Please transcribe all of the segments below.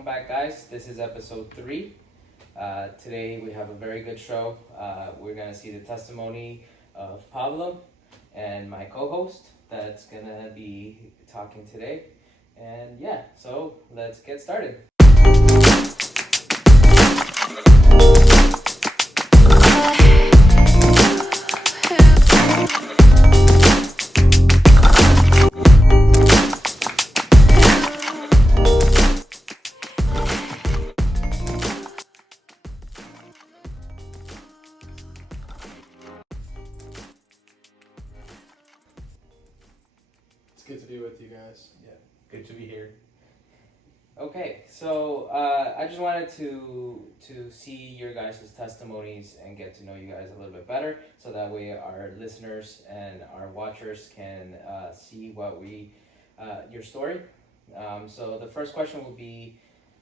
welcome back, guys. This is episode 3. Today we have a very good show. We're going to see the testimony of Pablo and my co-host that's going to be talking today. And yeah, so let's get started. It's good to be with you guys. Yeah, good to be here. Okay, so I just wanted to see your guys' testimonies and get to know you guys a little bit better, so that way our listeners and our watchers can see your story. So the first question will be,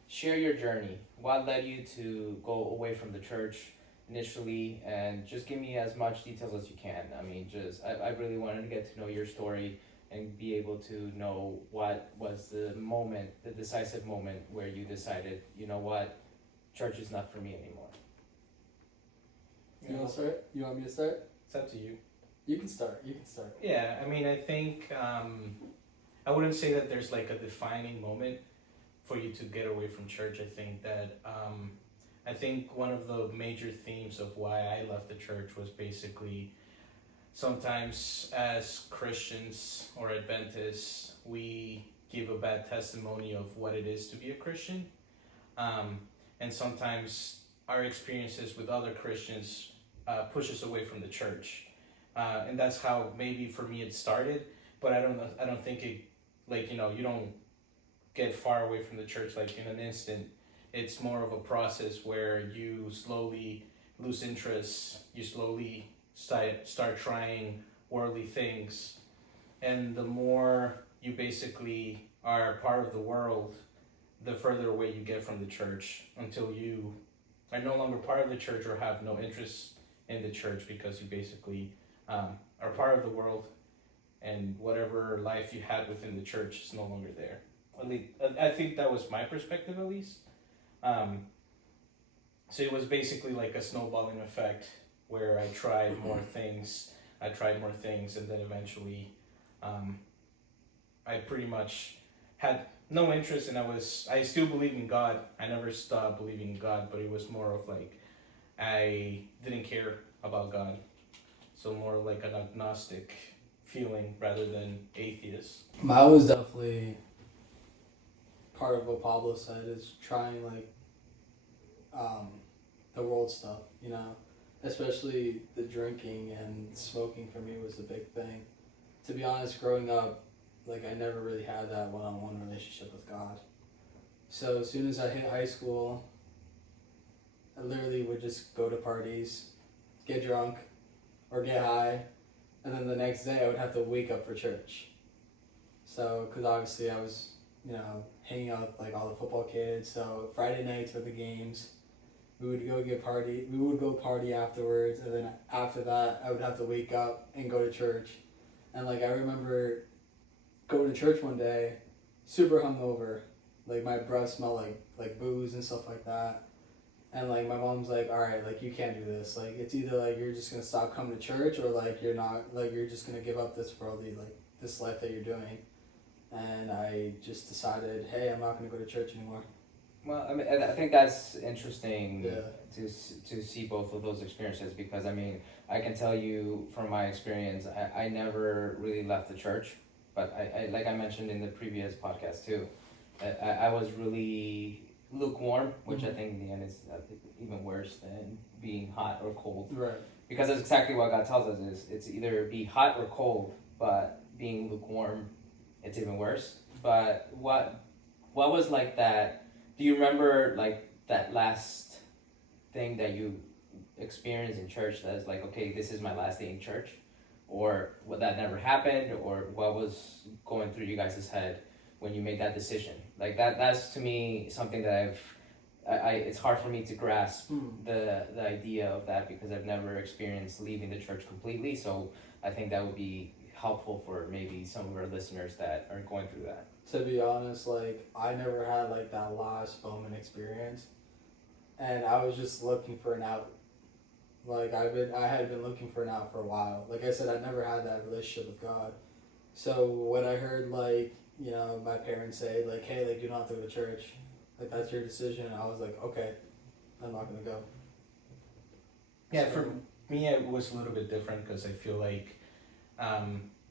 share your journey. What led you to go away from the church initially, and just give me as much details as you can. I mean, I really wanted to get to know your story and be able to know what was the decisive moment where you decided, you know what, church is not for me anymore. You want to start? You want me to start? It's up to you. You can start. Yeah, I mean, I think I wouldn't say that there's like a defining moment for you to get away from church. I think one of the major themes of why I left the church was basically sometimes as Christians or Adventists, we give a bad testimony of what it is to be a Christian. And sometimes our experiences with other Christians push us away from the church. And that's how maybe for me it started, but I don't think it, like, you don't get far away from the church like in an instant. It's more of a process where you slowly lose interest, you slowly start trying worldly things, and the more you basically are part of the world, the further away you get from the church, until you are no longer part of the church or have no interest in the church, because you basically are part of the world, and whatever life you had within the church is no longer there. At least, I think that was my perspective, at least. So it was basically like a snowballing effect, where I tried more things, and then eventually I pretty much had no interest, and I still believe in God. I never stopped believing in God, but it was more of like, I didn't care about God. So more like an agnostic feeling rather than atheist. Mine was definitely part of what Pablo said, is trying like the world stuff, especially the drinking and smoking for me was a big thing. To be honest, growing up, like I never really had that one-on-one relationship with God. So as soon as I hit high school, I literally would just go to parties, get drunk, or get high, and then the next day I would have to wake up for church. So, because obviously I was, hanging out with like all the football kids, so Friday nights were the games. We would go party afterwards, and then after that, I would have to wake up and go to church. And like I remember going to church one day, super hungover, like my breath smelled like booze and stuff like that. And like my mom's like, all right, like you can't do this. Like it's either like you're just gonna stop coming to church, or like you're not, like you're just gonna give up this worldly, like this life that you're doing. And I just decided, hey, I'm not gonna go to church anymore. Well, I mean, I think that's interesting. Yeah. to see both of those experiences, because I mean, I can tell you from my experience, I never really left the church, but I like I mentioned in the previous podcast too, I was really lukewarm, which I think in the end is even worse than being hot or cold. Right. Because that's exactly what God tells us, is it's either be hot or cold, but being lukewarm, it's even worse. But what was like that? Do you remember like that last thing that you experienced in church that's like, okay, this is my last day in church? Or what, that never happened? Or what was going through you guys' head when you made that decision? Like that's to me something that it's hard for me to grasp the idea of that, because I've never experienced leaving the church completely. So I think that would be helpful for maybe some of our listeners that are going through that. To be honest, like I never had like that last moment experience, and I was just looking for an out. Like I had been looking for an out for a while. Like I said, I never had that relationship with God. So when I heard like my parents say like, hey, like you don't have to go to church, like that's your decision. I was like, okay, I'm not gonna go. Yeah, So- for me, it was a little bit different because I feel like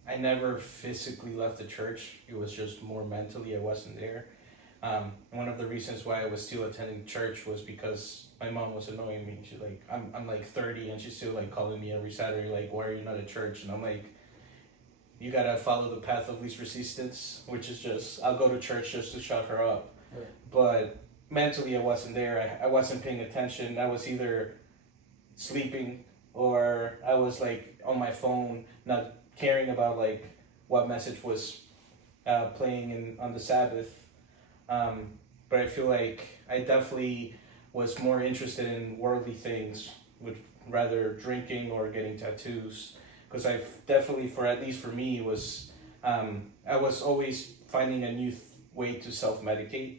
I never physically left the church. It was just more mentally, I wasn't there. One of the reasons why I was still attending church was because my mom was annoying me. She's like, I'm like 30 and she's still like calling me every Saturday, like, why are you not at church? And I'm like, you gotta follow the path of least resistance, which is just, I'll go to church just to shut her up. Right. But mentally, I wasn't there. I wasn't paying attention. I was either sleeping or I was like on my phone, not caring about like what message was playing on the Sabbath. But I feel like I definitely was more interested in worldly things, would rather drinking or getting tattoos, because I've definitely, for at least for me, was I was always finding a new way to self-medicate,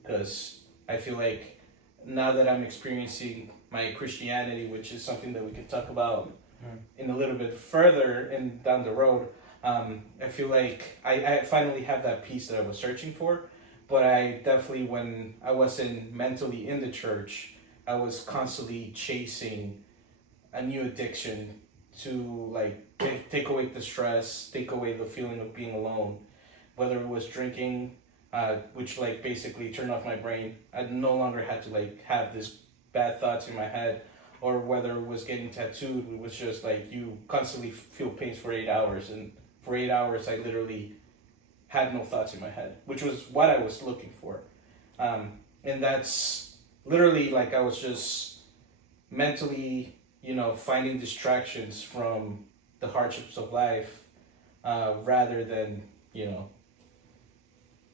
because I feel like now that I'm experiencing my Christianity, which is something that we could talk about in a little bit further and down the road, I feel like I finally have that peace that I was searching for. But I definitely, when I wasn't mentally in the church, I was constantly chasing a new addiction to like take away the stress, take away the feeling of being alone. Whether it was drinking, which like basically turned off my brain. I no longer had to like have this bad thoughts in my head, or whether it was getting tattooed, it was just like you constantly feel pains for 8 hours, and for 8 hours I literally had no thoughts in my head, which was what I was looking for. And that's literally like I was just mentally, finding distractions from the hardships of life, rather than,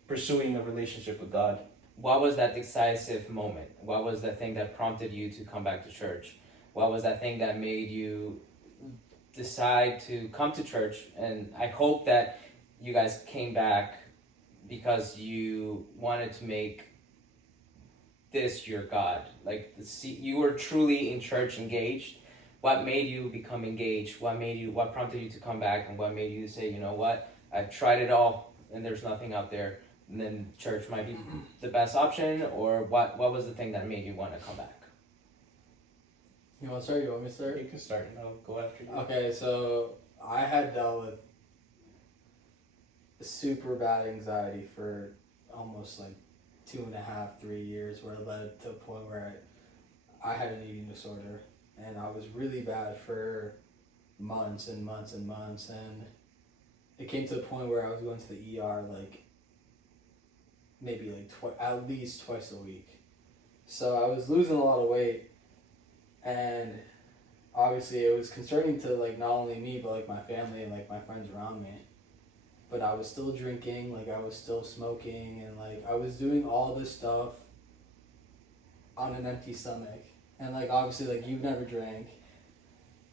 pursuing a relationship with God. What was that decisive moment? What was the thing that prompted you to come back to church? What was that thing that made you decide to come to church? And I hope that you guys came back because you wanted to make this your God. Like, you were truly in church engaged. What made you become engaged? What prompted you to come back? And what made you say, you know what, I've tried it all and there's nothing out there, and then church might be the best option? Or what was the thing that made you want to come back? You want to start? You want me to start? You can start and I'll go after you. Okay, so I had dealt with super bad anxiety for almost like 2.5, 3 years, where it led to a point where I had an eating disorder, and I was really bad for months and months and months, and it came to a point where I was going to the ER like maybe like at least twice a week. So I was losing a lot of weight, and obviously it was concerning to like not only me but like my family and like my friends around me. But I was still drinking, like I was still smoking, and like I was doing all this stuff on an empty stomach. And like obviously like you've never drank,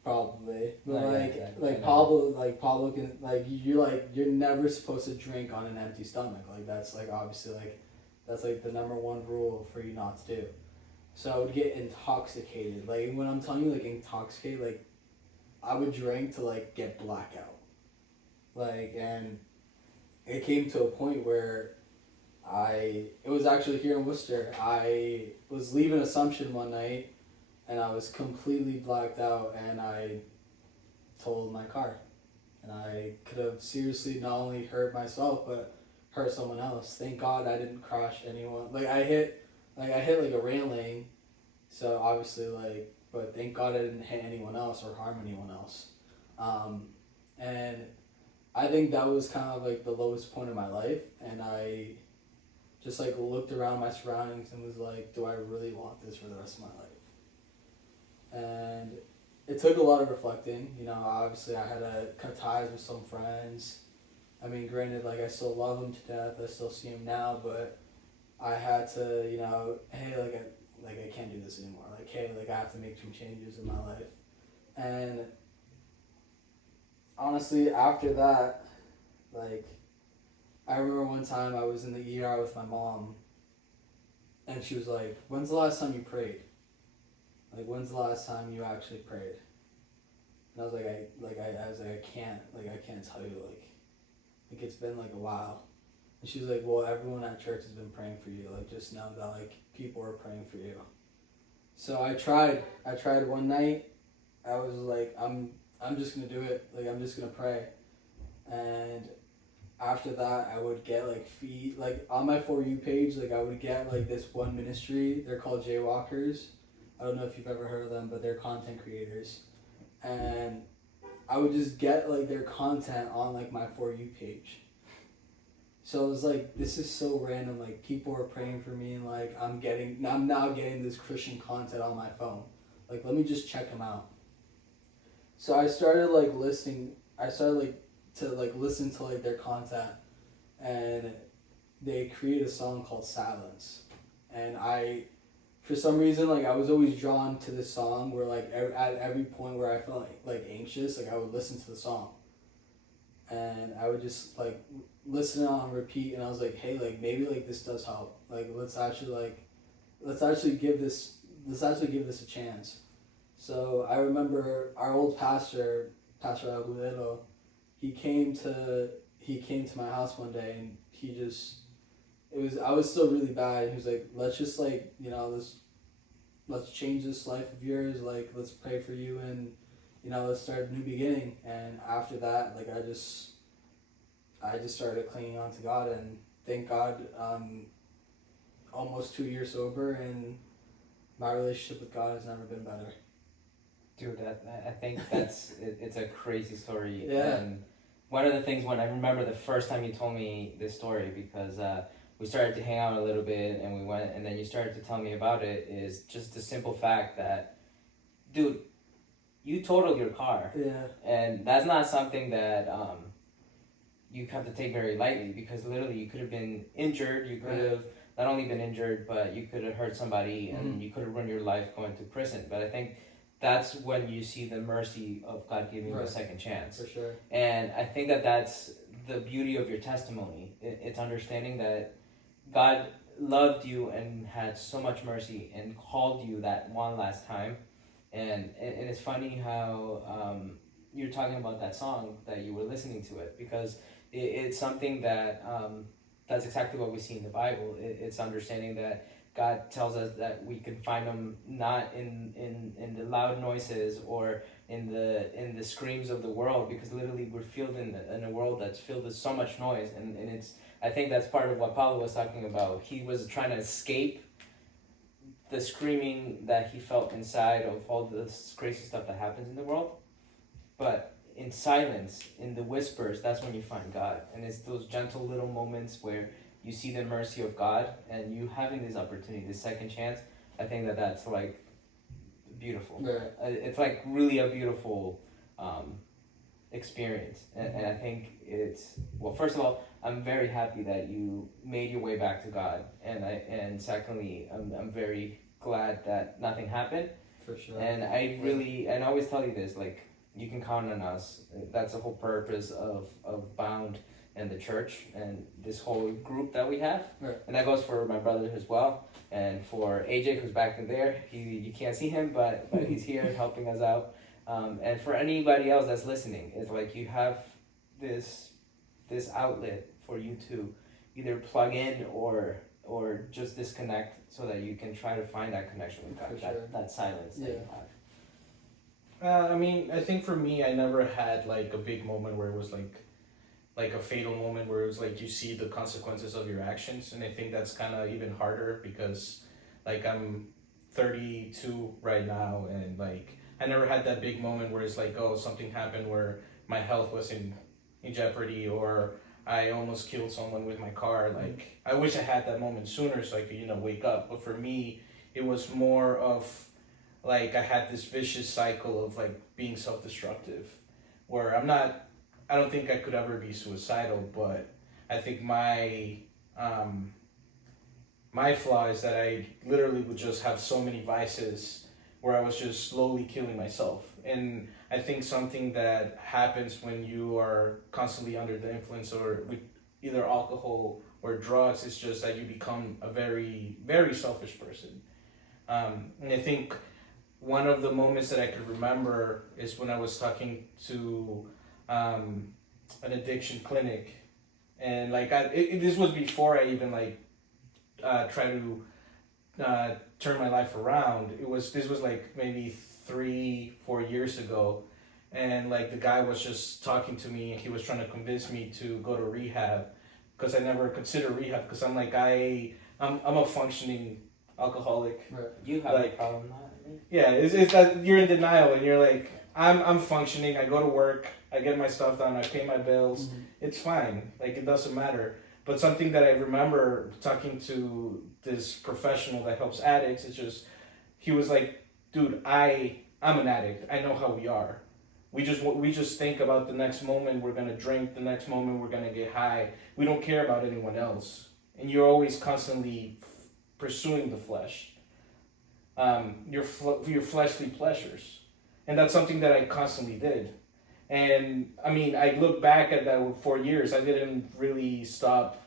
probably, but Not like yet, I like know. Pablo can you're never supposed to drink on an empty stomach. Like that's like obviously like that's like the number one rule for you not to do. So I would get intoxicated. Like when I'm telling you like intoxicated, like I would drink to like get blackout. Like, and it came to a point where it was actually here in Worcester. I was leaving Assumption one night and I was completely blacked out, and I totaled my car. And I could have seriously not only hurt myself but hurt someone else. Thank God I didn't crash anyone. Like I hit like a railing, so obviously like, but thank God I didn't hit anyone else or harm anyone else. And I think that was kind of like the lowest point of my life, and I just like looked around my surroundings and was like, do I really want this for the rest of my life? And it took a lot of reflecting. Obviously I had to cut ties with some friends. I mean, granted, like I still love them to death. I still see them now, but I had to, hey, like I can't do this anymore. Like, hey, like I have to make some changes in my life. And honestly, after that, like I remember one time I was in the ER with my mom, and she was like, "When's the last time you prayed? Like, when's the last time you actually prayed?" And I was like, I can't tell you, like it's been like a while. And she was like, "Well, everyone at church has been praying for you. Like, just know that like people are praying for you." So I tried one night. I was like, I'm just gonna do it. Like, I'm just gonna pray. And after that, I would get like feed, like on my For You page, like I would get like this one ministry. They're called Jaywalkers. I don't know if you've ever heard of them, but they're content creators. And I would just get like their content on like my For You page. So I was like, this is so random. Like, people are praying for me, and like I'm now getting this Christian content on my phone. Like, let me just check them out. So I started like listening. I started like to like listen to like their content, and they create a song called Silence. And for some reason, like I was always drawn to this song where like at every point where I felt like anxious, like I would listen to the song, and I would just like listen on repeat. And I was like, hey, like maybe like this does help. Like let's actually give this a chance. So I remember our old pastor, Pastor Agudelo, he came to my house one day, and I was still really bad. He was like, let's just like, let's change this life of yours. Like, let's pray for you, and, let's start a new beginning. And after that, like, I just started clinging on to God, and thank God, almost 2 years sober, and my relationship with God has never been better. Dude, I think it's a crazy story. Yeah. And one of the things, when I remember the first time you told me this story, because we started to hang out a little bit, and we went, and then you started to tell me about it, is just the simple fact that, dude, you totaled your car. Yeah. And that's not something that you have to take very lightly, because literally you could have been injured. You could have not only been injured, but you could have hurt somebody, and you could have run your life going to prison. But I think that's when you see the mercy of God giving you a second chance. For sure. And I think that's the beauty of your testimony. It's understanding that God loved you and had so much mercy and called you that one last time. And it's funny how you're talking about that song, that you were listening to it, because it's something that that's exactly what we see in the Bible. It's understanding that God tells us that we can find Him not in the loud noises or in the screams of the world, because literally we're filled in a world that's filled with so much noise, and it's, I think that's part of what Paulo was talking about. He was trying to escape the screaming that he felt inside of all this crazy stuff that happens in the world, but in silence, in the whispers, that's when you find God. And it's those gentle little moments where you see the mercy of God, and you having this opportunity, this second chance. I think that's like beautiful. Right. It's like really a beautiful experience, and I think it's, well, first of all, I'm very happy that you made your way back to God, and secondly, I'm very glad that nothing happened. For sure. And I always tell you this, like, you can count on us. That's the whole purpose of Bound and the church and this whole group that we have. Right. And that goes for my brother as well, and for AJ, who's back in there. You can't see him, but he's here helping us out. And for anybody else that's listening, it's like you have this outlet for you to either plug in or just disconnect, so that you can try to find that connection with God, that silence that you have. I mean, I think for me, I never had like a big moment where it was like a fatal moment where it was like you see the consequences of your actions. And I think that's kind of even harder, because like I'm 32 right now, and like I never had that big moment where it's like, oh, something happened where my health was in jeopardy, or I almost killed someone with my car. Like, I wish I had that moment sooner so I could, wake up. But for me, it was more of like I had this vicious cycle of like being self-destructive, where I don't think I could ever be suicidal, but I think my flaw is that I literally would just have so many vices where I was just slowly killing myself. And I think something that happens when you are constantly under the influence or with either alcohol or drugs. It's just that you become a very, very selfish person. And I think one of the moments that I could remember is when I was talking to an addiction clinic, and like this was before I even like try to turn my life around. This was like maybe 3-4 years ago, and like the guy was just talking to me, and he was trying to convince me to go to rehab, because I never considered rehab, because I'm like I'm a functioning alcoholic. Right. You have Like- a problem, not me. Yeah, it's that you're in denial, and you're like, I'm functioning. I go to work. I get my stuff done. I pay my bills. It's fine. Like, it doesn't matter. But something that I remember talking to this professional that helps addicts, it's just, he was like, dude, I'm an addict. I know how we are. We just think about the next moment we're gonna drink, the next moment we're gonna get high. We don't care about anyone else, and you're always constantly pursuing the flesh, your fleshly pleasures, and that's something that I constantly did. And I mean, I look back at that 4 years. I didn't really stop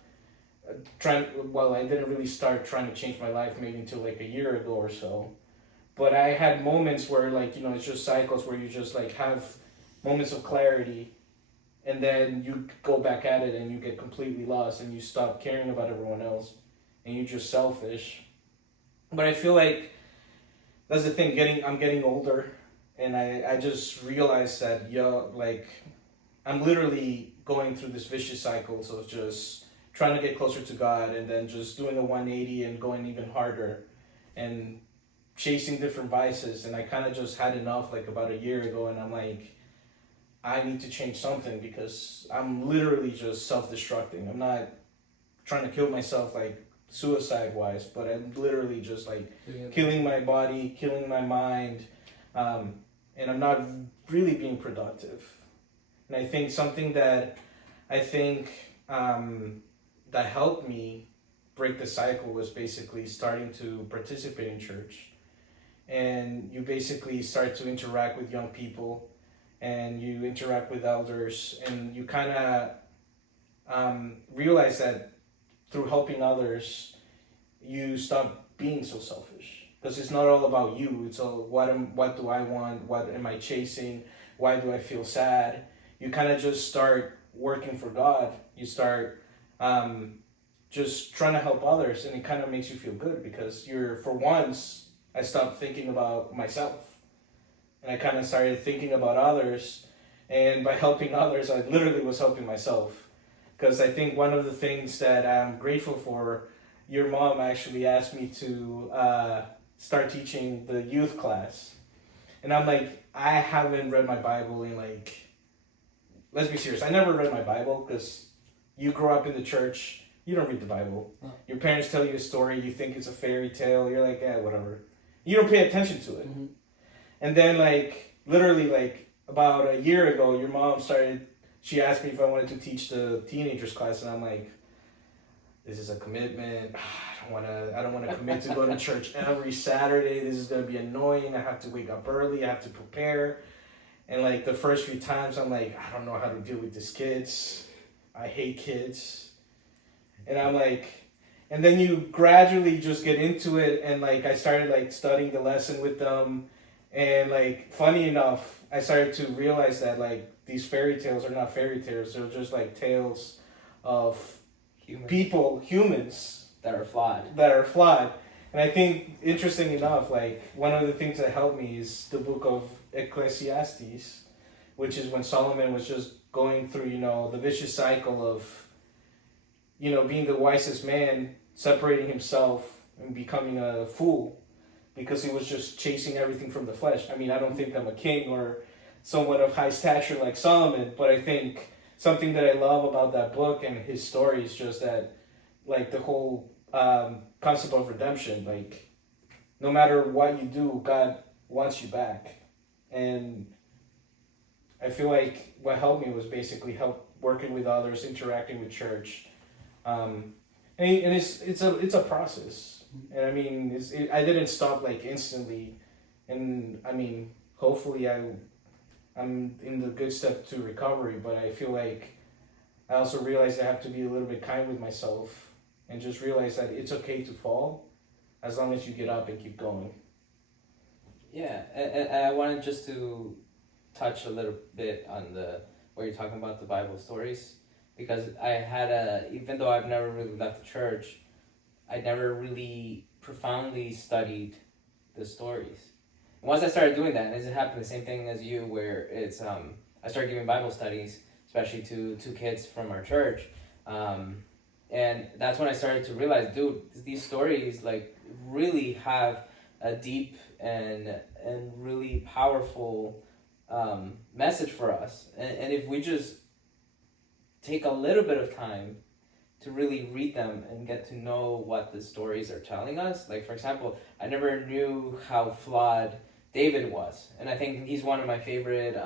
I didn't really start trying to change my life maybe until like a year ago or so. But I had moments where, like, it's just cycles where you just like have moments of clarity, and then you go back at it and you get completely lost and you stop caring about everyone else and you're just selfish. But I feel like that's the thing. I'm getting older, and I just realized that like I'm literally going through this vicious cycles of just trying to get closer to God, and then just doing a 180 and going even harder and chasing different vices. And I kind of just had enough like about a year ago, and I'm like, I need to change something, because I'm literally just self-destructing. I'm not trying to kill myself like suicide wise, but I'm literally just like killing my body, killing my mind, and I'm not really being productive. And I think something that that helped me break the cycle was basically starting to participate in church. And you basically start to interact with young people, and you interact with elders, and you kind of realize that through helping others, you stop being so selfish. Because it's not all about you. It's all, what do I want? What am I chasing? Why do I feel sad? You kind of just start working for God. You start just trying to help others, and it kind of makes you feel good, because for once, I stopped thinking about myself, and I kind of started thinking about others. And by helping others, I literally was helping myself. Because I think one of the things that I'm grateful for, your mom actually asked me to start teaching the youth class. And I'm like, I haven't read my Bible in like, let's be serious, I never read my Bible, because you grow up in the church, you don't read the Bible. No. Your parents tell you a story, you think it's a fairy tale, you're like, whatever. You don't pay attention to it. Mm-hmm. And then like, literally like about a year ago, your mom she asked me if I wanted to teach the teenagers class, and I'm like, this is a commitment. I don't want to commit to go to church every Saturday. This is going to be annoying. I have to wake up early. I have to prepare. And like the first few times, I'm like, I don't know how to deal with these kids. I hate kids. And I'm like, and then you gradually just get into it. And like, I started like studying the lesson with them. And like, funny enough, I started to realize that like these fairy tales are not fairy tales. They're just like tales of humans that are flawed. And I think, interesting enough, like one of the things that helped me is the book of Ecclesiastes, which is when Solomon was just going through, the vicious cycle of, being the wisest man, separating himself and becoming a fool, because he was just chasing everything from the flesh. I mean, I don't think I'm a king or someone of high stature like Solomon, but I think something that I love about that book and his story is just that, like, the whole concept of redemption. Like, no matter what you do, God wants you back. And I feel like what helped me was basically working with others, interacting with church. And it's a process. And I mean, I didn't stop like instantly. And I mean, hopefully I'm in the good step to recovery, but I feel like I also realized I have to be a little bit kind with myself and just realize that it's okay to fall as long as you get up and keep going. Yeah, and I wanted just to touch a little bit on where you're talking about the Bible stories, because I had even though I've never really left the church, I never really profoundly studied the stories. And once I started doing that, and it happened the same thing as you, where it's I started giving Bible studies, especially to two kids from our church, and that's when I started to realize, dude, these stories like really have a deep and really powerful message for us, and if we just take a little bit of time to really read them and get to know what the stories are telling us. Like, for example, I never knew how flawed David was, and I think he's one of my favorite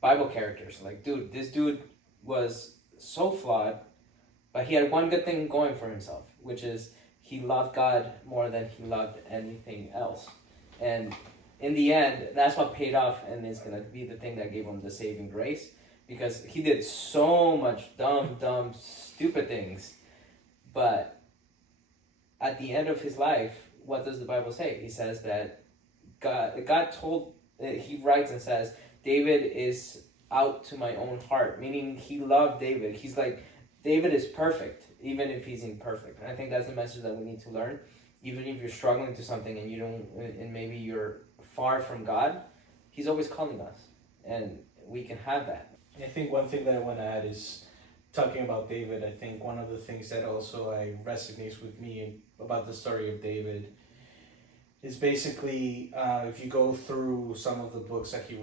Bible characters. Like, dude, this dude was so flawed, but he had one good thing going for himself, which is he loved God more than he loved anything else. And in the end, that's what paid off, and is going to be the thing that gave him the saving grace, because he did so much dumb, stupid things. But at the end of his life, what does the Bible say? He says that God told, he writes and says, David is out to my own heart, meaning he loved David. He's like, David is perfect, even if he's imperfect. And I think that's the message that we need to learn. Even if you're struggling to something and you don't, and maybe you're far from God, he's always calling us, and we can have that. I think one thing that I want to add is talking about David. I think one of the things that also resonates with me about the story of David is basically if you go through some of the books that he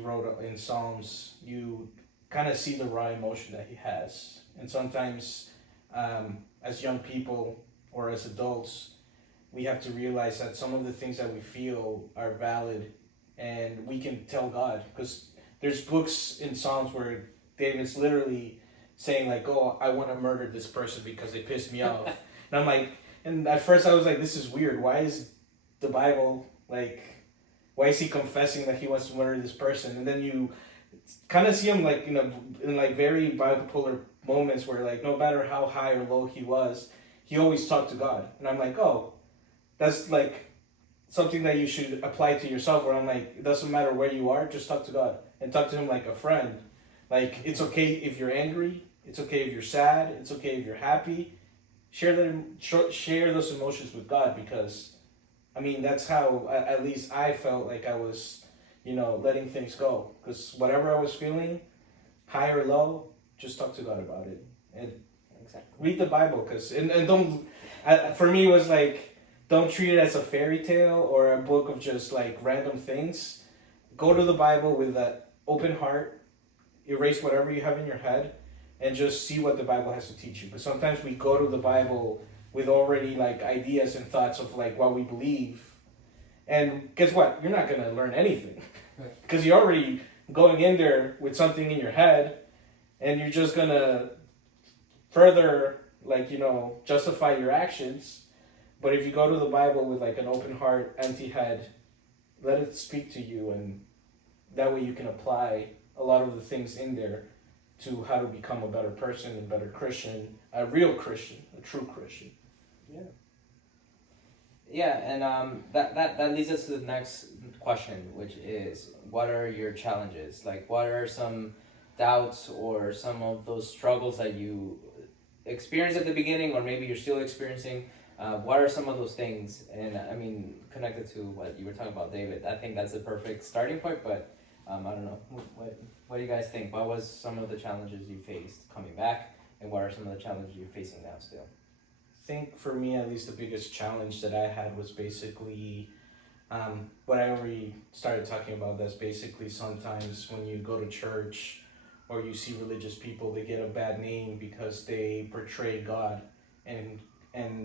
wrote in Psalms, you kind of see the raw emotion that he has. And sometimes as young people or as adults, we have to realize that some of the things that we feel are valid, and we can tell God, because there's books in Psalms where David's literally saying like, oh, I want to murder this person because they pissed me off. And I'm like, and at first I was like, this is weird. Why is the Bible like, why is he confessing that he wants to murder this person? And then you kind of see him like, you know, in like very bipolar moments where like, no matter how high or low he was, he always talked to God. And I'm like, oh, that's like something that you should apply to yourself, where I'm like, it doesn't matter where you are, just talk to God and talk to him like a friend. Like, it's okay if you're angry, it's okay if you're sad, it's okay if you're happy. Share those emotions with God, because I mean, that's how at least I felt like I was, you know, letting things go. Because whatever I was feeling, high or low, just talk to God about it. And read the Bible, because and don't, for me it was like, don't treat it as a fairy tale or a book of just like random things. Go to the Bible with an open heart, erase whatever you have in your head, and just see what the Bible has to teach you. Because sometimes we go to the Bible with already like ideas and thoughts of like what we believe, and guess what? You're not going to learn anything, because you're already going in there with something in your head, and you're just going to further like, you know, justify your actions. But if you go to the Bible with like an open heart, empty head, let it speak to you, and that way you can apply a lot of the things in there to how to become a better person, a better Christian, a real Christian, a true Christian. Yeah. Yeah, and that leads us to the next question, which is, what are your challenges? Like, what are some doubts or some of those struggles that you experienced at the beginning, or maybe you're still experiencing? What are some of those things? And I mean, connected to what you were talking about, David, I think that's the perfect starting point, but I don't know. What do you guys think? What was some of the challenges you faced coming back, and what are some of the challenges you're facing now still? I think for me, at least, the biggest challenge that I had was basically what I already started talking about. That's basically sometimes when you go to church or you see religious people, they get a bad name because they portray God and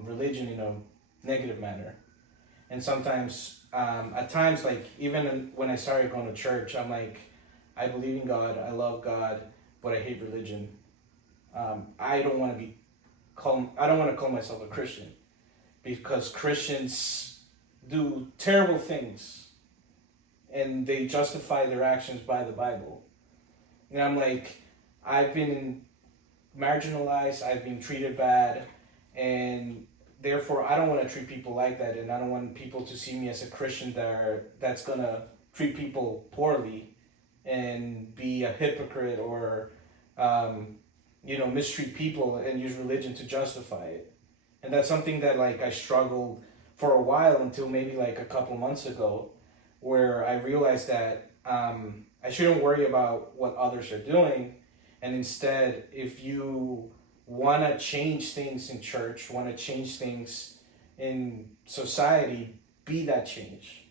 religion in a negative manner. And sometimes, at times, like even when I started going to church, I'm like, I believe in God, I love God, but I hate religion. I don't want to call myself a Christian, because Christians do terrible things and they justify their actions by the Bible. And I'm like, I've been marginalized, I've been treated bad, and therefore I don't want to treat people like that, and I don't want people to see me as a Christian that's gonna treat people poorly and be a hypocrite or mistreat people and use religion to justify it. And that's something that like I struggled for a while until maybe like a couple months ago, where I realized that I shouldn't worry about what others are doing, and instead, if you want to change things in church, want to change things in society, be that change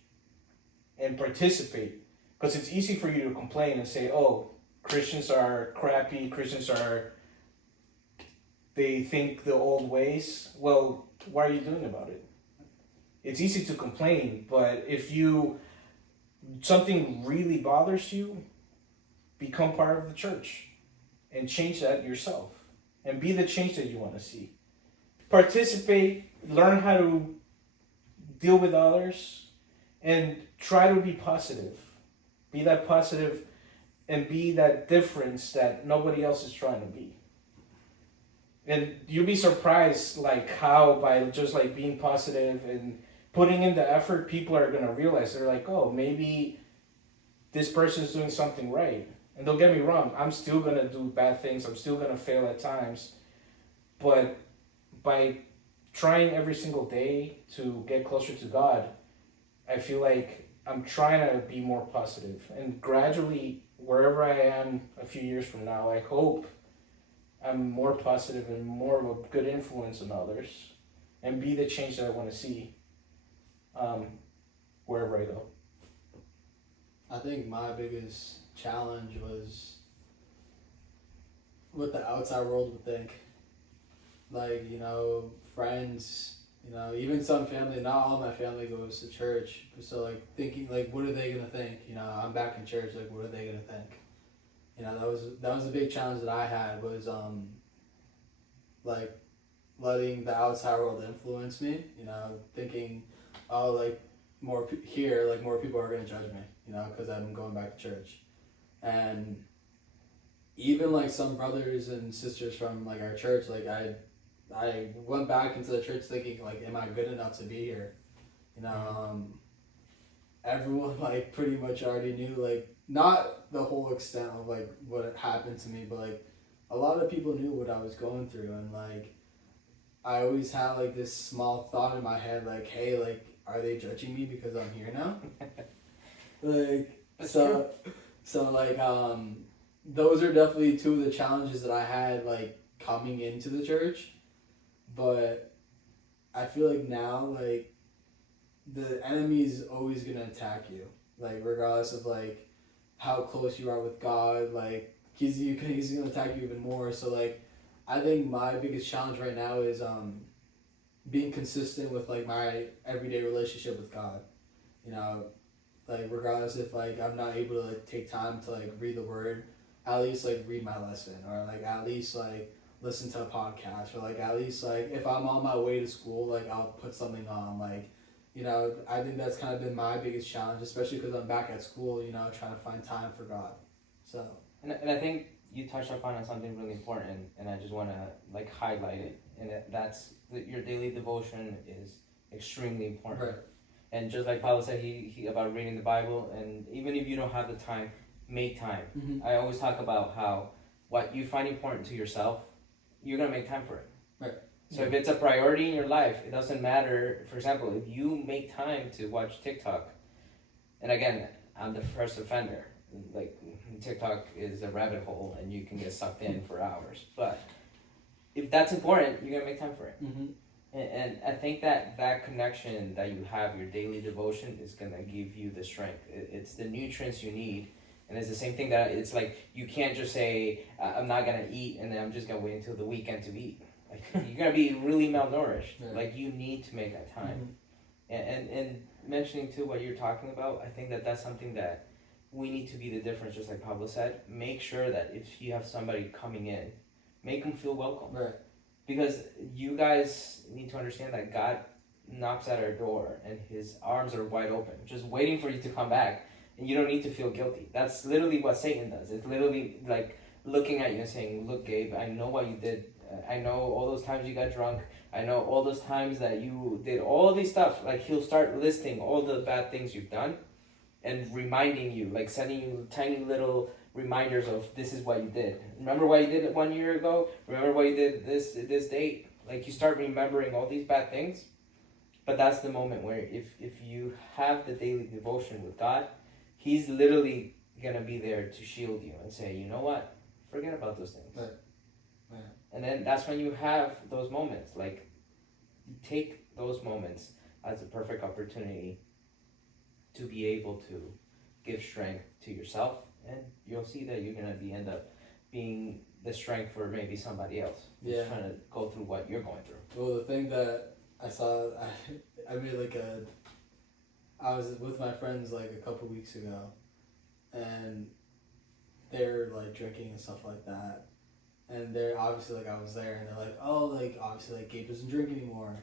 and participate. Because it's easy for you to complain and say, oh, Christians are crappy, they think the old ways. Well, what are you doing about it? It's easy to complain, but if something really bothers you, become part of the church and change that yourself and be the change that you want to see. Participate, learn how to deal with others, and try to be positive. Be that positive and be that difference that nobody else is trying to be. And you'll be surprised like how by just like being positive and putting in the effort, people are going to realize, they're like, oh, maybe this person's doing something right. And don't get me wrong, I'm still going to do bad things. I'm still going to fail at times. But by trying every single day to get closer to God, I feel like I'm trying to be more positive. And gradually, wherever I am a few years from now, I hope I'm more positive and more of a good influence on others and be the change that I want to see wherever I go. I think my biggest challenge was what the outside world would think. Like, friends, even some family, not all my family goes to church. So, like, thinking, like, what are they going to think? I'm back in church, like, what are they going to think? That was a big challenge that I had was, like, letting the outside world influence me, thinking, oh, like, more people are going to judge me, because I'm going back to church. And even, like, some brothers and sisters from, like, our church, like, I went back into the church thinking, like, am I good enough to be here? Everyone, like, pretty much already knew, like, not the whole extent of, like, what had happened to me, but, like, a lot of people knew what I was going through, and, like, I always had, like, this small thought in my head, like, hey, like, are they judging me because I'm here now? Like, so, like, those are definitely two of the challenges that I had, like, coming into the church, but I feel like now, like, the enemy is always going to attack you, like, regardless of, like, how close you are with God, like, he's going to attack you even more. So, like, I think my biggest challenge right now is being consistent with, like, my everyday relationship with God. Like, regardless if, like, I'm not able to, like, take time to, like, read the Word, at least, like, read my lesson, or, like, at least, like, listen to a podcast, or, like, at least, like, if I'm on my way to school, like, I'll put something on, like, I think that's kind of been my biggest challenge, especially because I'm back at school, trying to find time for God. So. And I think you touched upon something really important, and I just want to, like, highlight it, and that's that your daily devotion is extremely important. Right. And just like Pablo said, he about reading the Bible, and even if you don't have the time, make time. Mm-hmm. I always talk about how what you find important to yourself, you're going to make time for it. Right. So if it's a priority in your life, it doesn't matter. For example, if you make time to watch TikTok, and again, I'm the first offender. Like, TikTok is a rabbit hole, and you can get sucked in for hours. But if that's important, you're going to make time for it. Mm-hmm. And I think that connection that you have, your daily devotion, is going to give you the strength. It's the nutrients you need. And it's the same thing that it's like, you can't just say, I'm not going to eat, and then I'm just going to wait until the weekend to eat. Like, you're going to be really malnourished. Yeah. Like, you need to make that time. Mm-hmm. And mentioning too what you're talking about, I think that's something that we need to be the difference, just like Pablo said. Make sure that if you have somebody coming in, make them feel welcome. Right. Because you guys need to understand that God knocks at our door and his arms are wide open, just waiting for you to come back. And you don't need to feel guilty. That's literally what Satan does. It's literally like looking at you and saying, "Look, Gabe, I know what you did. I know all those times you got drunk. I know all those times that you did all these stuff." Like he'll start listing all the bad things you've done, and reminding you, like sending you tiny little reminders of this is what you did. Remember what you did 1 year ago? Remember what you did this date? Like you start remembering all these bad things. But that's the moment where if you have the daily devotion with God, He's literally gonna be there to shield you and say, you know what? Forget about those things. Right. Yeah. And then that's when you have those moments. Like you take those moments as a perfect opportunity to be able to give strength to yourself, and you'll see that you're gonna end up being the strength for maybe somebody else who's Yeah. trying to go through what you're going through. Well, the thing that I saw, I made like I was with my friends like a couple weeks ago, and they're like drinking and stuff like that, and they're obviously like I was there, and they're like, oh, like obviously like Gabe doesn't drink anymore,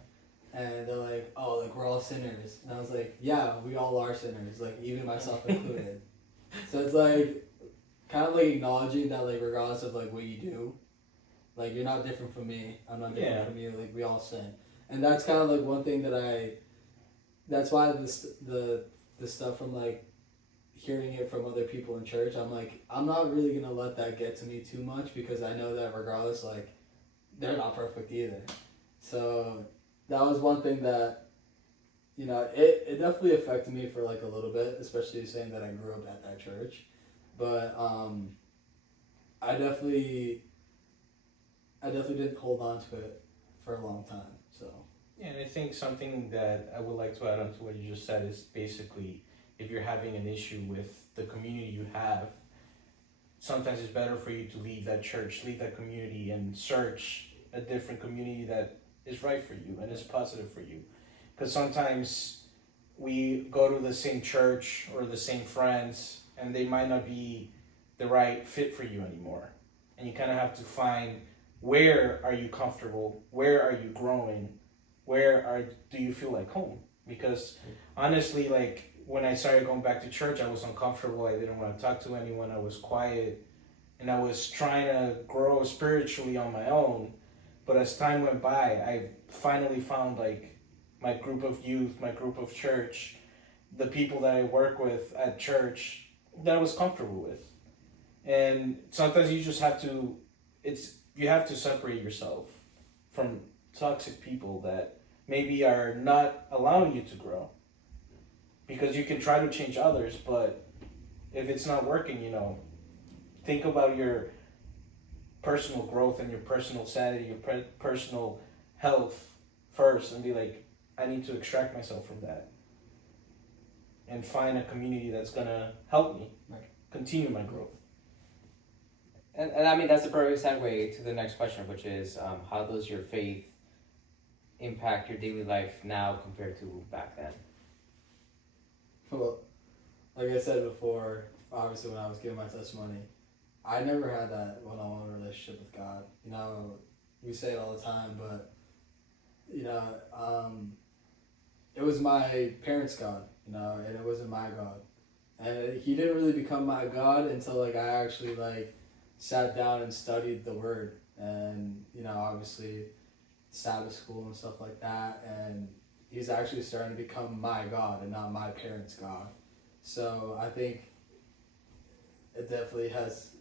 and they're like, oh, like we're all sinners, and I was like, yeah, we all are sinners, like even myself included. So it's like kind of like acknowledging that like regardless of like what you do, like you're not different from me, I'm not different Yeah. from you, like we all sin. And that's kind of like one thing that that's why the stuff from like hearing it from other people in church, I'm like, I'm not really gonna let that get to me too much, because I know that regardless, like they're not perfect either. So that was one thing that, you know, it definitely affected me for like a little bit, especially saying that I grew up at that church. But I definitely didn't hold on to it for a long time. So Yeah, and I think something that I would like to add on to what you just said is basically, if you're having an issue with the community you have, sometimes it's better for you to leave that church, leave that community, and search a different community that is right for you and is positive for you. Because sometimes we go to the same church or the same friends, and they might not be the right fit for you anymore. And you kind of have to find, where are you comfortable? Where are you growing? Do you feel like home? Because honestly, like when I started going back to church, I was uncomfortable. I didn't want to talk to anyone. I was quiet, and I was trying to grow spiritually on my own. But as time went by, I finally found like my group of youth, my group of church, the people that I work with at church that I was comfortable with. And sometimes you just have to, you have to separate yourself from toxic people that maybe are not allowing you to grow. Because you can try to change others, but if it's not working, you know, think about your personal growth and your personal sanity, your personal health first, and be like, I need to extract myself from that and find a community that's gonna help me continue my growth. And I mean, that's the perfect segue to the next question, which is how does your faith impact your daily life now compared to back then? well, like I said before, obviously when I was giving my testimony, I never had that one-on-one relationship with God. You know, we say it all the time, but you know, it was my parents' God, you know, and it wasn't my God. And he didn't really become my God until like I actually like sat down and studied the Word, and you know, obviously Sabbath school and stuff like that, and he's actually starting to become my God and not my parents' God. So I think it definitely has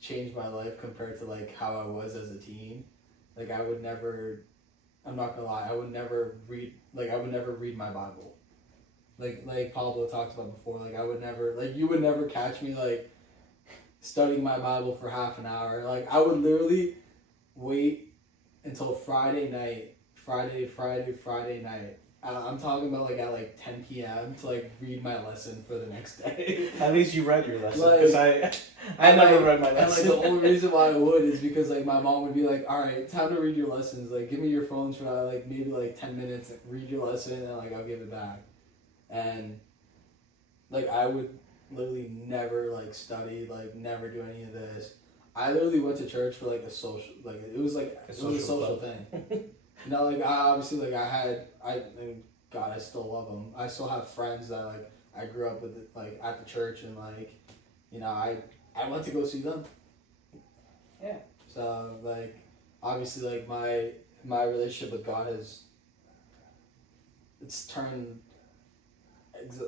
changed my life compared to like how I was as a teen. Like I would never, I'm not gonna lie, I would never read my Bible. Like Pablo talked about before, like I would never, like you would never catch me like studying my Bible for half an hour. Like I would literally wait until Friday night. I'm talking about like at like 10 p.m. to like read my lesson for the next day. At least you read your lesson, Like- because I never read my And like lesson. the only reason why I would is because like my mom would be like, all right, time to read your lessons. Like give me your phones for like maybe like 10 minutes, read your lesson, and like I'll give it back. And like I would literally never like study, like never do any of this. I literally went to church for like a social, like it was a social thing. You know, like I obviously like and God, I still love them. I still have friends that like I grew up with like at the church, and like, you know, I went to go see them. Yeah. So like, obviously, like my relationship with God it's turned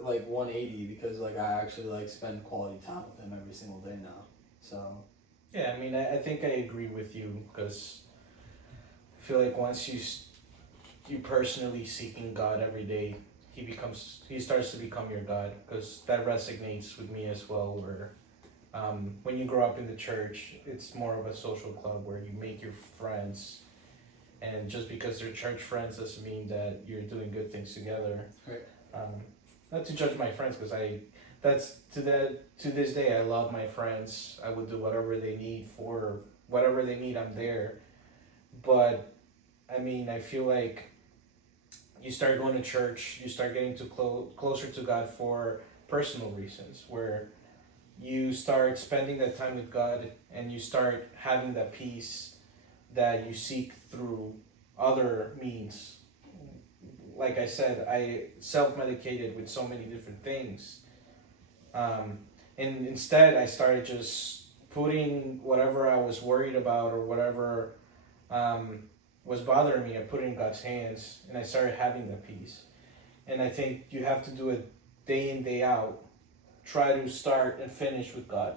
like 180 because like I actually like spend quality time with Him every single day now. So Yeah, I mean, I think I agree with you because I feel like once you personally seeking God every day, he starts to become your God, because that resonates with me as well. Where when you grow up in the church, it's more of a social club where you make your friends, and just because they're church friends doesn't mean that you're doing good things together. Right. Not to judge my friends, because to this day I love my friends. I would do whatever they need for whatever they need. I'm there, but I mean, I feel like you start going to church, you start getting closer to God for personal reasons, where you start spending that time with God and you start having that peace that you seek through other means. Like I said, I self-medicated with so many different things. And instead, I started just putting whatever I was worried about or whatever was bothering me, I put it in God's hands, and I started having that peace. And I think you have to do it day in, day out. Try to start and finish with God,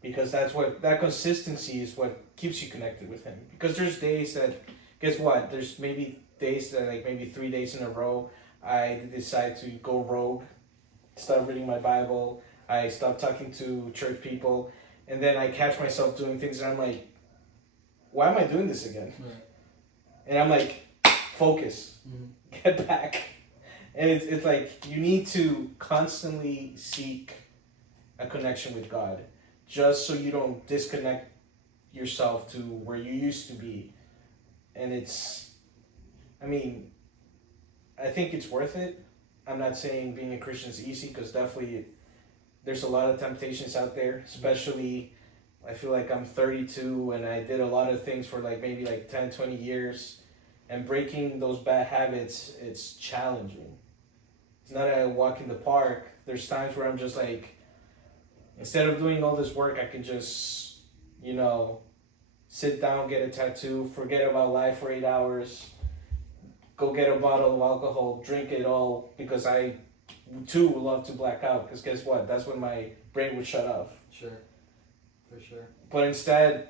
because that consistency is what keeps you connected with Him. Because there's days that, guess what? There's maybe days that, like maybe 3 days in a row, I decide to go rogue, stop reading my Bible, I stop talking to church people, and then I catch myself doing things, and I'm like, why am I doing this again? Right. And I'm like, focus, get back. And it's like you need to constantly seek a connection with God, just so you don't disconnect yourself to where you used to be. And I think it's worth it. I'm not saying being a Christian is easy, because definitely there's a lot of temptations out there, especially I feel like I'm 32 and I did a lot of things for like maybe like 10, 20 years, and breaking those bad habits, it's challenging. It's not a walk in the park. There's times where I'm just like, instead of doing all this work, I can just, sit down, get a tattoo, forget about life for 8 hours, go get a bottle of alcohol, drink it all, because I too love to black out, because guess what? That's when my brain would shut off. Sure. For sure. But instead,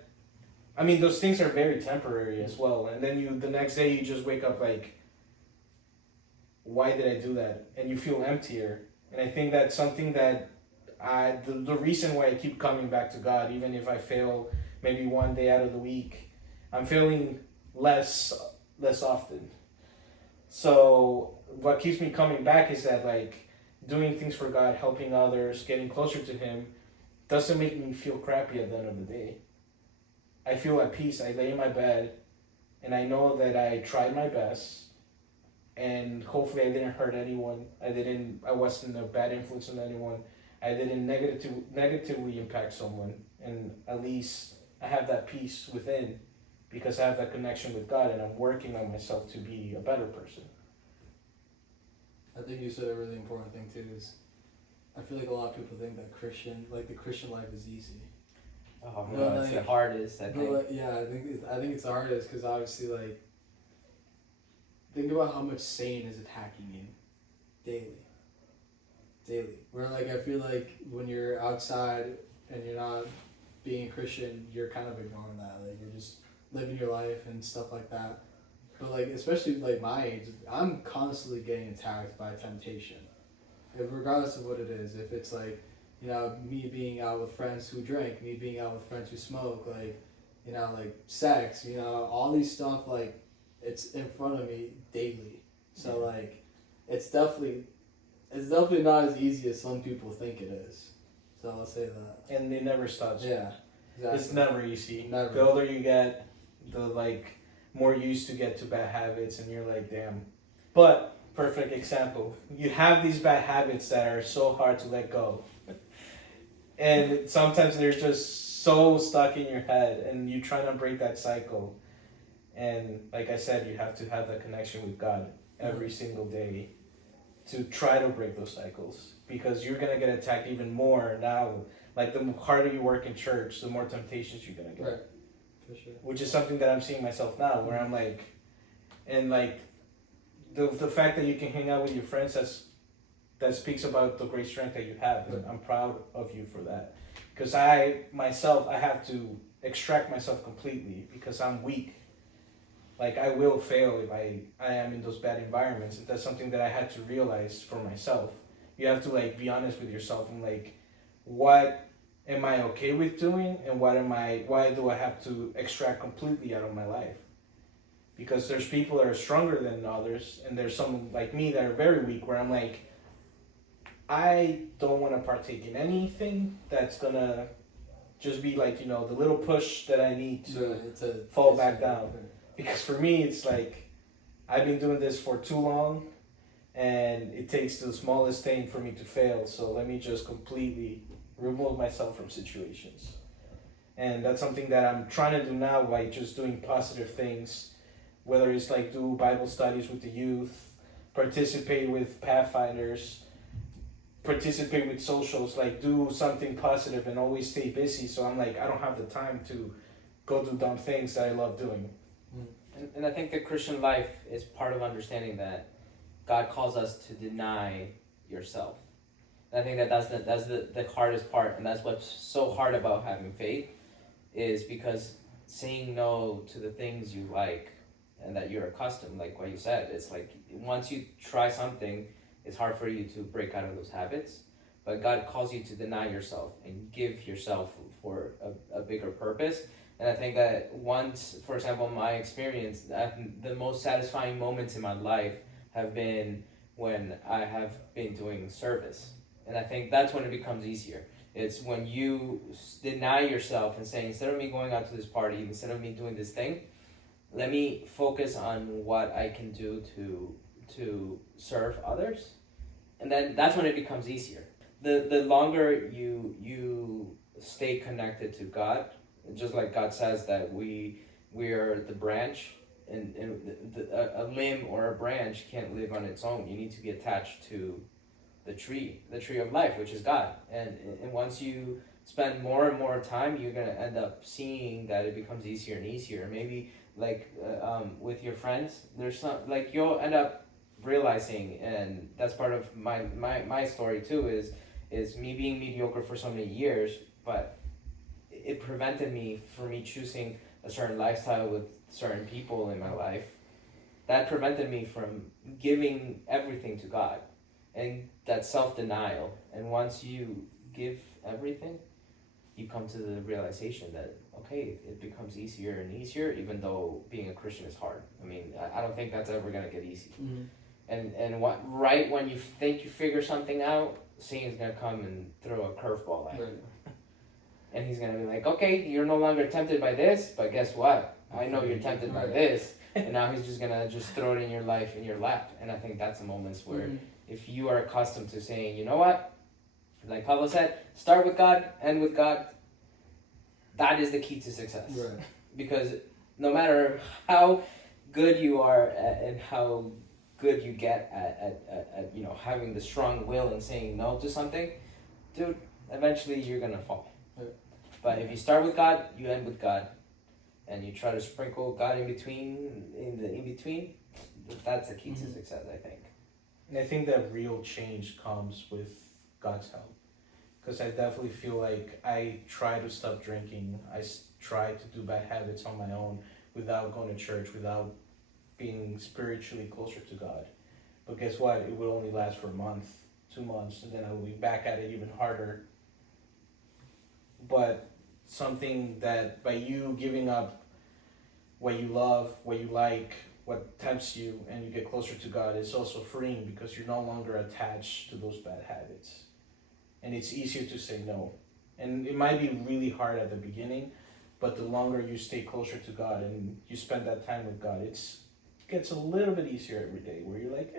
those things are very temporary as well. And then the next day you just wake up like, why did I do that? And you feel emptier. And I think that's something that the reason why I keep coming back to God, even if I fail maybe one day out of the week, I'm failing less often. So what keeps me coming back is that like doing things for God, helping others, getting closer to Him, doesn't make me feel crappy at the end of the day. I feel at peace. I lay in my bed and I know that I tried my best, and hopefully I didn't hurt anyone. I wasn't a bad influence on anyone. I didn't negatively impact someone, and at least I have that peace within, because I have that connection with God and I'm working on myself to be a better person. I think you said a really important thing too, is I feel like a lot of people think that the Christian life is easy. Oh no, it's the hardest, I think. But yeah, I think it's the hardest, because obviously, like, think about how much Satan is attacking you daily. Where like I feel like when you're outside and you're not being a Christian, you're kind of ignoring that. Like you're just living your life and stuff like that. But like, especially like my age, I'm constantly getting attacked by temptation, regardless of what it is. If it's like, me being out with friends who drink, me being out with friends who smoke, like, like sex, all these stuff, like, it's in front of me daily. So like, it's definitely not as easy as some people think it is. So I'll say that. And it never stops. Yeah, exactly. It's never easy. Never. The older you get, the more used to get to bad habits, and you're like, damn. But perfect example, you have these bad habits that are so hard to let go, and sometimes they're just so stuck in your head, and you're trying to break that cycle. And like I said, you have to have that connection with God every single day to try to break those cycles, because you're gonna get attacked even more now. Like the harder you work in church, the more temptations you're gonna get. Right. For sure. which is something that I'm seeing myself now, where I'm like, and like the fact that you can hang out with your friends, that speaks about the great strength that you have. And I'm proud of you for that, because I have to extract myself completely because I'm weak. Like I will fail if I am in those bad environments, and that's something that I had to realize for myself. You have to like be honest with yourself and like, what am I okay with doing, and why do I have to extract completely out of my life? Because there's people that are stronger than others, and there's some like me that are very weak, where I'm like, I don't want to partake in anything that's gonna just be like, the little push that I need to fall back down. Because for me, it's like, I've been doing this for too long, and it takes the smallest thing for me to fail. So let me just completely remove myself from situations. And that's something that I'm trying to do now by just doing positive things, whether it's like do Bible studies with the youth, participate with Pathfinders, participate with socials, like do something positive and always stay busy. So I'm like, I don't have the time to go do dumb things that I love doing. And I think the Christian life is part of understanding that God calls us to deny yourself. And I think that's the hardest part, and that's what's so hard about having faith, is because saying no to the things you like and that you're accustomed, like what you said, it's like once you try something, it's hard for you to break out of those habits. But God calls you to deny yourself and give yourself for a bigger purpose. And I think that once, for example, my experience, the most satisfying moments in my life have been when I have been doing service. And I think that's when it becomes easier. It's when you deny yourself and say, instead of me going out to this party, instead of me doing this thing, let me focus on what I can do to serve others. And then that's when it becomes easier. The longer you stay connected to God, just like God says that we are the branch, and a limb or a branch can't live on its own. You need to be attached to the tree of life, which is God. And once you spend more and more time, you're going to end up seeing that it becomes easier and easier. Maybe like with your friends, there's some, like you'll end up realizing, and that's part of my story too, is me being mediocre for so many years, but it prevented me from me choosing a certain lifestyle with certain people in my life. That prevented me from giving everything to God, and that self-denial. And once you give everything, you come to the realization that, okay, it becomes easier and easier, even though being a Christian is hard. I mean, I don't think that's ever going to get easy. Mm-hmm. And right when you think you figure something out, Satan's going to come and throw a curveball at you. Right. And he's going to be like, okay, you're no longer tempted by this, but guess what? I know you're tempted by this. And now he's just going to just throw it in your life, in your lap. And I think that's the moments where if you are accustomed to saying, you know what? Like Pablo said, start with God, end with God. That is the key to success. Right. Because no matter how good you are and how good you get at having the strong will and saying no to something, dude, eventually you're going to fall. Right. But if you start with God, you end with God, and you try to sprinkle God in between, that's the key to success, I think. And I think that real change comes with God's help. Because I definitely feel like I try to stop drinking. I try to do bad habits on my own without going to church, without being spiritually closer to God. But guess what? It will only last for a month, 2 months, and then I will be back at it even harder. But something that by you giving up what you love, what you like, what tempts you, and you get closer to God, is also freeing because you're no longer attached to those bad habits. And it's easier to say no. And it might be really hard at the beginning, but the longer you stay closer to God and you spend that time with God, it gets a little bit easier every day, where you're like,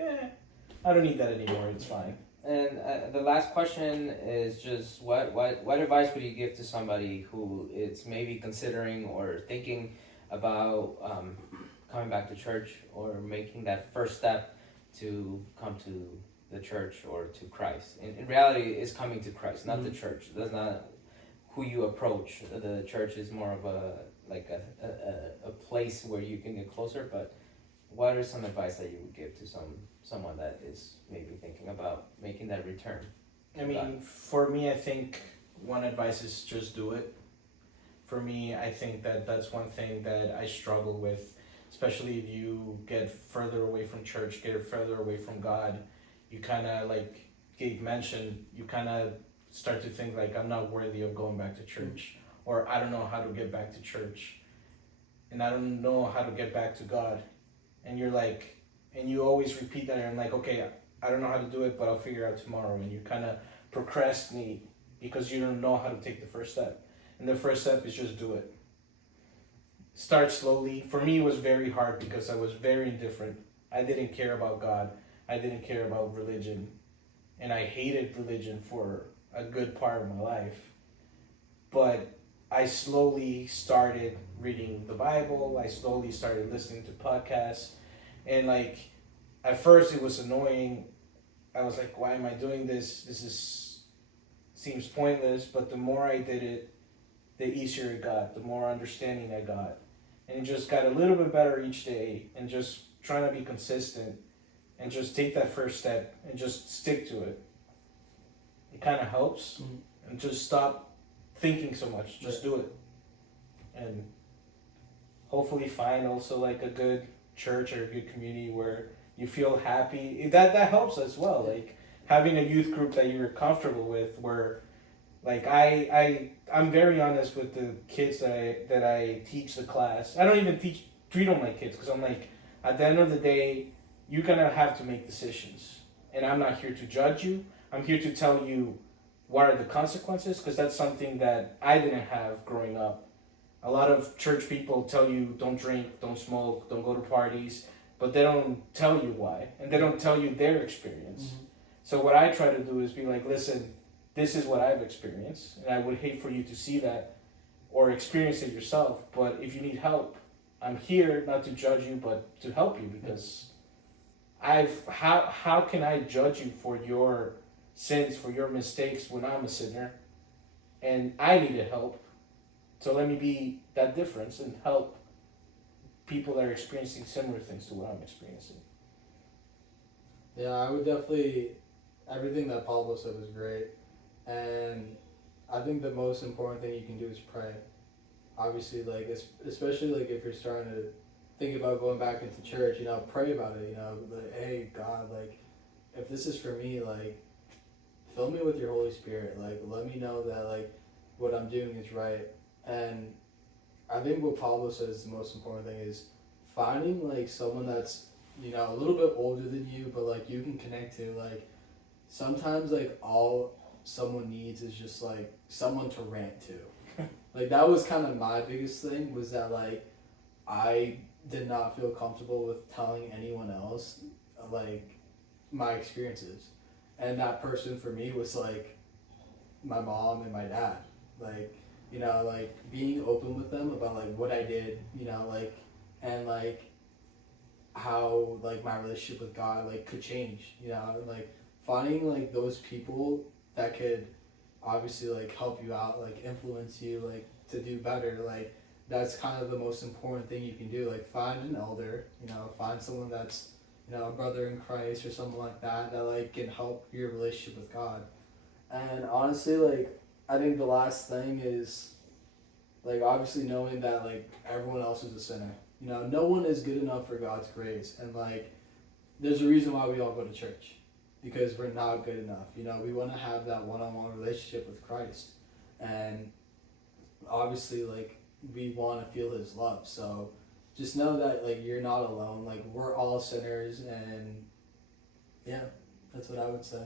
I don't need that anymore, it's fine. And the last question is just what advice would you give to somebody who is maybe considering or thinking about coming back to church or making that first step to come to the church or to Christ? In reality, it's coming to Christ, not the church. That's not who you approach. The church is more of like a place where you can get closer. But what are some advice that you would give to someone that is maybe thinking about making that return? I mean, for me, I think one advice is just do it. For me, I think that that's one thing that I struggle with, especially if you get further away from church, get further away from God. You kind of, like Gabe mentioned, you kind of start to think like, I'm not worthy of going back to church, or I don't know how to get back to church, and I don't know how to get back to God. And you're like, and you always repeat that, and I'm like, okay, I don't know how to do it, but I'll figure it out tomorrow. And you kind of procrastinate because you don't know how to take the first step. And the first step is just do it. Start slowly. For me, it was very hard because I was very indifferent. I didn't care about God. I didn't care about religion. And I hated religion for a good part of my life. But I slowly started reading the Bible. I slowly started listening to podcasts. And like, at first it was annoying. I was like, why am I doing this? Seems pointless. But the more I did it, the easier it got, the more understanding I got. And it just got a little bit better each day, and just trying to be consistent and just take that first step and just stick to it. It kind of helps. And just stop thinking so much. Just do it. And hopefully find also like a good church or a good community where you feel happy. That helps as well. Like having a youth group that you're comfortable with, where like I'm very honest with the kids that I teach the class. I don't even treat them like kids, because I'm like, at the end of the day, you're gonna have to make decisions, and I'm not here to judge you. I'm here to tell you what are the consequences, because that's something that I didn't have growing up. A lot of church people tell you don't drink, don't smoke, don't go to parties, but they don't tell you why, and they don't tell you their experience. Mm-hmm. So what I try to do is be like, listen, this is what I've experienced, and I would hate for you to see that or experience it yourself. But if you need help, I'm here not to judge you, but to help you, because how can I judge you for your sins, for your mistakes, when I'm a sinner and I needed help? So let me be that difference and help people that are experiencing similar things to what I'm experiencing. Yeah, I would definitely, everything that Pablo said was great. And I think the most important thing you can do is pray. Obviously, like, especially like if you're starting to think about going back into church, you know, pray about it, you know, like, hey, God, like, if this is for me, like, fill me with your Holy Spirit. Like, let me know that, like, what I'm doing is right. And I think what Pablo says the most important thing is finding, like, someone that's, you know, a little bit older than you, but, like, you can connect to. Like, sometimes, like, all someone needs is just, like, someone to rant to. Like, that was kind of my biggest thing, was that, like, I did not feel comfortable with telling anyone else, like, my experiences. And that person for me was, like, my mom and my dad. Like, you know, like, being open with them about, like, what I did, you know, like, and, like, how, like, my relationship with God, like, could change, you know, like, finding, like, those people that could obviously, like, help you out, like, influence you, like, to do better. Like, that's kind of the most important thing you can do. Like, find an elder, you know, find someone that's, you know, a brother in Christ or something like that, that, like, can help your relationship with God. And honestly, like, I think the last thing is, like, obviously knowing that, like, everyone else is a sinner. You know, no one is good enough for God's grace. And, like, there's a reason why we all go to church. Because we're not good enough. You know, we want to have that one-on-one relationship with Christ. And obviously, like, we want to feel his love. So just know that, like, you're not alone. Like, we're all sinners. And yeah, that's what I would say.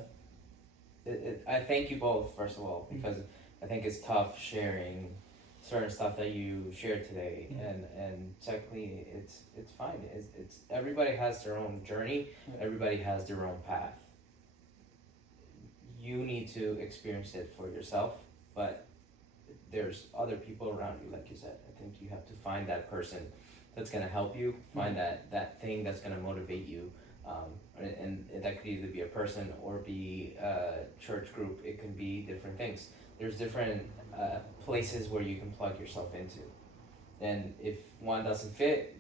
I thank you both, first of all, because I think it's tough sharing certain stuff that you shared today, and technically it's fine. It's everybody has their own journey. Everybody has their own path. You need to experience it for yourself, but there's other people around you, like you said. I think you have to find that person that's going to help you, find that thing that's going to motivate you, and that could either be a person or be a church group. It can be different things. There's different places where you can plug yourself into. And if one doesn't fit,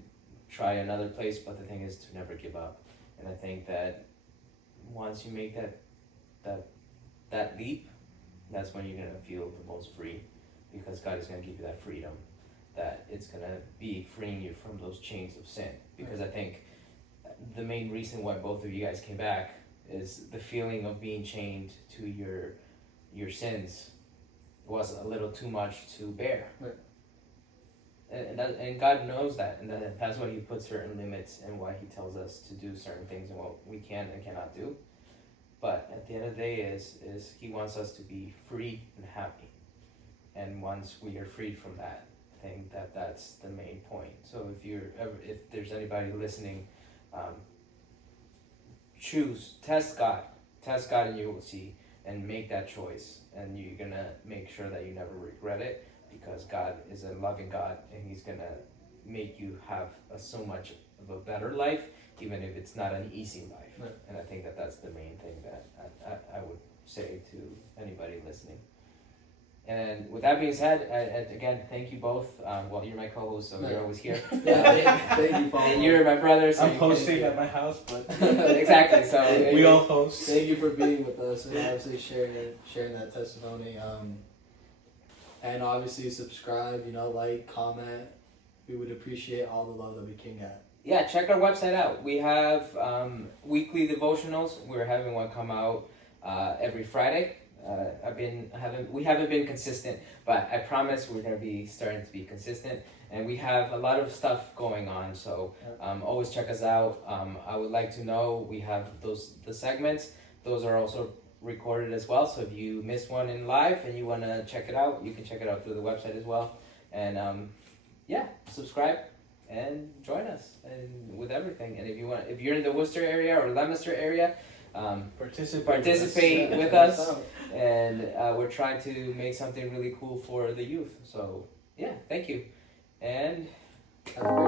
try another place. But the thing is to never give up. And I think that once you make that leap, that's when you're gonna feel the most free, because God is gonna give you that freedom, that it's gonna be freeing you from those chains of sin. Because I think the main reason why both of you guys came back is the feeling of being chained to your sins was a little too much to bear. Right. And God knows that, and that's why He puts certain limits and why He tells us to do certain things and what we can and cannot do. But at the end of the day, is He wants us to be free and happy. And once we are freed from that, I think that's the main point. So if there's anybody listening, test God, and you will see, and make that choice, and you're gonna make sure that you never regret it, because God is a loving God, and He's gonna make you have so much of a better life, even if it's not an easy life. Right. And I think that's the main thing that I would say to anybody listening. And with that being said, again, thank you both. Well, you're my co-host, so you're always here. Thank you, Paul. And you're my brother, so I'm hosting at my house, but exactly. So we all host. Thank you for being with us and obviously sharing that testimony. And obviously subscribe, like, comment. We would appreciate all the love that we can get. Yeah, check our website out. We have weekly devotionals. We're having one come out every Friday. We haven't been consistent, but I promise we're gonna be starting to be consistent. And we have a lot of stuff going on, so always check us out. I would like to know, we have the segments. Those are also recorded as well. So if you missed one in live and you wanna check it out, you can check it out through the website as well. And subscribe and join us and with everything. And if you're in the Worcester area or Leominster area, participate with us. And we're trying to make something really cool for the youth. So yeah, thank you. And Have a great